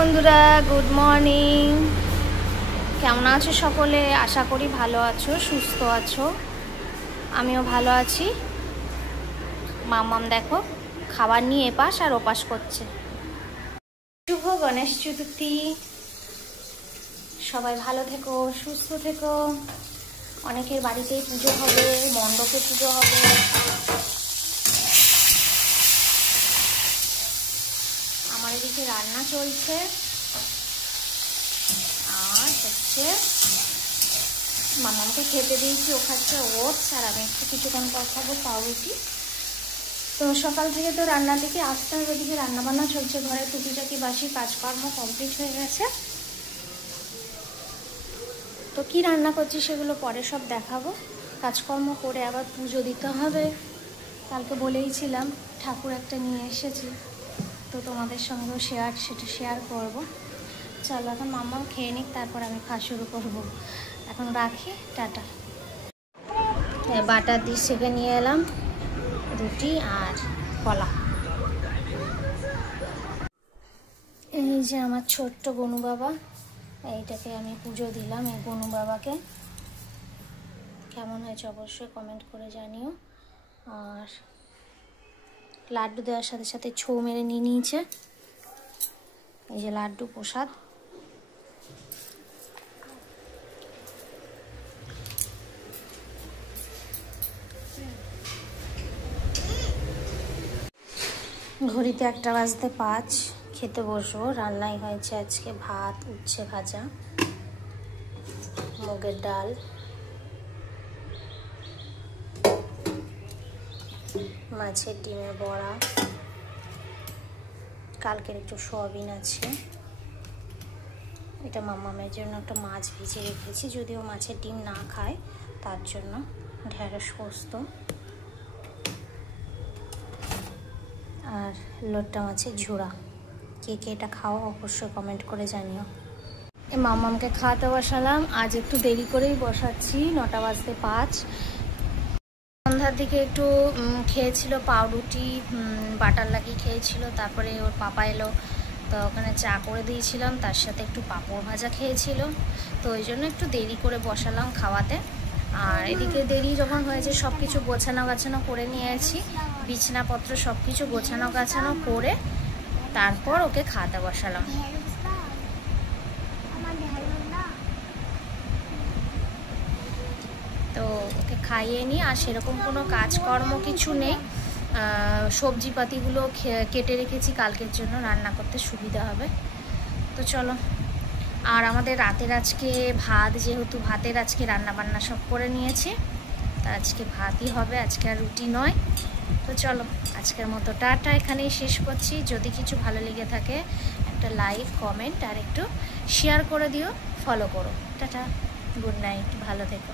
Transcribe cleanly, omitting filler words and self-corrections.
বন্ধুরা, good morning. কেমন আছো সকলে? আশা করি ভালো আছো, সুস্থ আছো। আমিও ভালো আছি। মাম্মাম দেখো খাবার নিয়ে এপাশ আর ওপাশ করছে। শুভ গণেশ চতুর্থী। সবাই ভালো থেকো, সুস্থ থেকো। অনেকের বাড়িতেই পুজো হবে, মণ্ডপে পুজো হবে। আমার এদিকে রান্না চলছে আর হচ্ছে মামাকে খেতে দিয়েছি, ও খাচ্ছে ওটস আর আমি একটু কিছুক্ষণ পর খাবো পাউরুটি। তো সকাল থেকে তো রান্নার দিকে আসতে হবে, ওদিকে রান্নাবান্না চলছে, ঘরে টুকিটাকি বাসি কাজকর্ম কমপ্লিট হয়ে গেছে। তো কি রান্না করছি সেগুলো পরে সব দেখাবো। কাজকর্ম করে আবার পুজো দিতে হবে। কালকে বলেইছিলাম ঠাকুর একটা নিয়ে এসেছি, তো তোমাদের সঙ্গেও সেটা শেয়ার করব। চলো এখন মাম্মাম খেয়ে নিক, তারপর আমি খাওয়া শুরু করবো। এখন রাখি, টাটা। বাটার ডিশ থেকে নিয়ে এলাম রুটি আর কলা। এই যে আমার ছোট্ট গনু বাবা, এইটাকে আমি পুজো দিলাম। এই গনু বাবাকে কেমন হয়েছে অবশ্যই কমেন্ট করে জানিও। আর লাড্ডু দেওয়ার সাথে সাথে ছৌ মেরে নিয়ে নিয়েছে। এই যে লাড্ডু প্রসাদ। ঘড়িতে 1:05। খেতে বসবো। রান্নাই হয়েছে আজকে ভাত, উচ্ছে ভাজা, মুগের ডাল, মাছের ডিমের বড়া, কালকের একটু সয়াবিন আছে। এটা মামামের জন্য একটা মাছ ভেজে রেখেছি, যদিও মাছের ডিম না খায় তার জন্য। ঢেঁড়স পোস্ত আর লোট্টা মাছের ঝোড়া। কে কে এটা খাও অবশ্যই কমেন্ট করে জানিও। মামামকে খাওয়াতে বসালাম। আজ একটু দেরি করেই বসাচ্ছি, 9:05। সন্ধ্যার দিকে একটু খেয়েছিল পাউরুটি, বাটার লাগিয়ে খেয়েছিল। তারপরে ওর পাপা এলো, তো ওখানে চা করে দিয়েছিলাম, তার সাথে একটু পাঁপড় ভাজা খেয়েছিল। তো ওই জন্য একটু দেরি করে বসালাম খাওয়াতে। আর এদিকে দেরি যখন হয়েছে সব কিছু গোছানো গাছানো করে নিয়েছি, বিছানাপত্র সব কিছু গোছানো গাছানো করে তারপর ওকে খাওয়াতে বসালাম। তো ওকে খাইয়ে নিই। আর সেরকম কোনো কাজকর্ম কিছু নেই। সবজিপাতিগুলো কেটে রেখেছি কালকের জন্য, রান্না করতে সুবিধা হবে। তো চলো। আর আমাদের রাতের আজকে ভাত, যেহেতু ভাতের আজকে রান্নাবান্না সব করে নিয়েছি, তা আজকে ভাতই হবে, আজকে আর রুটি নয়। তো চলো আজকের মতো টাটা, এখানেই শেষ করছি। যদি কিছু ভালো লেগে থাকে একটা লাইক, কমেন্ট আর একটু শেয়ার করে দিও, ফলো করো। টাটা, গুড নাইট, ভালো থেকো।